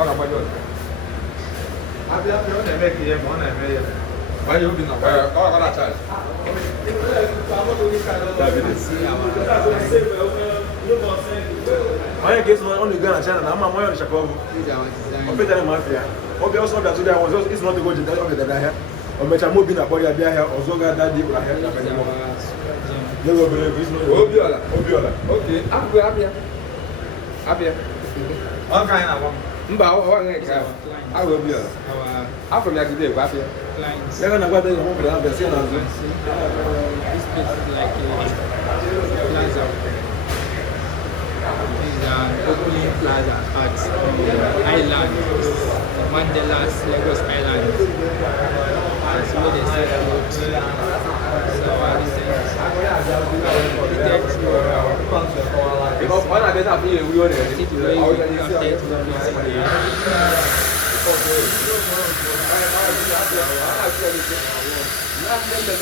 Ọ̀gá pàjọ́ ọ̀dọ̀. Abíyá fi ọ̀nà ẹ̀mẹ́ kìí ẹ̀mọ́ ọ̀nà ẹ̀mẹ́ yẹ. Wáyé obì náà. Ọ̀gá kọ́lá Charles. Wáyé kìí sọ ọ́nà ìgbà náà China náà máa mọ́yọ̀ ní ṣàkóso. Ọ̀pẹ̀ tẹ́lẹ̀ máa fi ya. Ọ̀pẹ̀ ọ̀sán ọ̀dà tó dé àwọn ọ̀sán ìsìn náà tó gbọ́dọ̀ jẹ́ ọ̀pẹ̀ tẹ́lẹ̀ ahẹ́. Ọ̀mẹ̀cha mọ́ bí nà bọ́ọ̀lì abíyá ahẹ́ ọ̀zọ́ gá dá dé ìwúrà ahẹ́ nàfẹ́ mọ́. Lẹ́wọ̀ obìnrin kìí sọ Obiola. Obiola. Okay. Abíyá. Abíyá. Ọ̀gá yẹn náà wọ́n. Mba, ọ̀gá yẹn kìí Awe Obiola. Afọ mi agide ekwe afia. Lẹ́gbẹ̀ẹ́ náà gbádùn ìwọ̀n bẹ̀rẹ̀ náà bẹ̀rẹ̀ sí ẹ̀ náà zọ. This place is like a plaza. It's an opening plaza at Island, Mandalas, Lagos Island. That's where they sell food. So all these things. Wọ́n náà bẹ́ẹ̀ náà fún yẹn wíwọ́ rẹ̀. Títí where you after it will be in the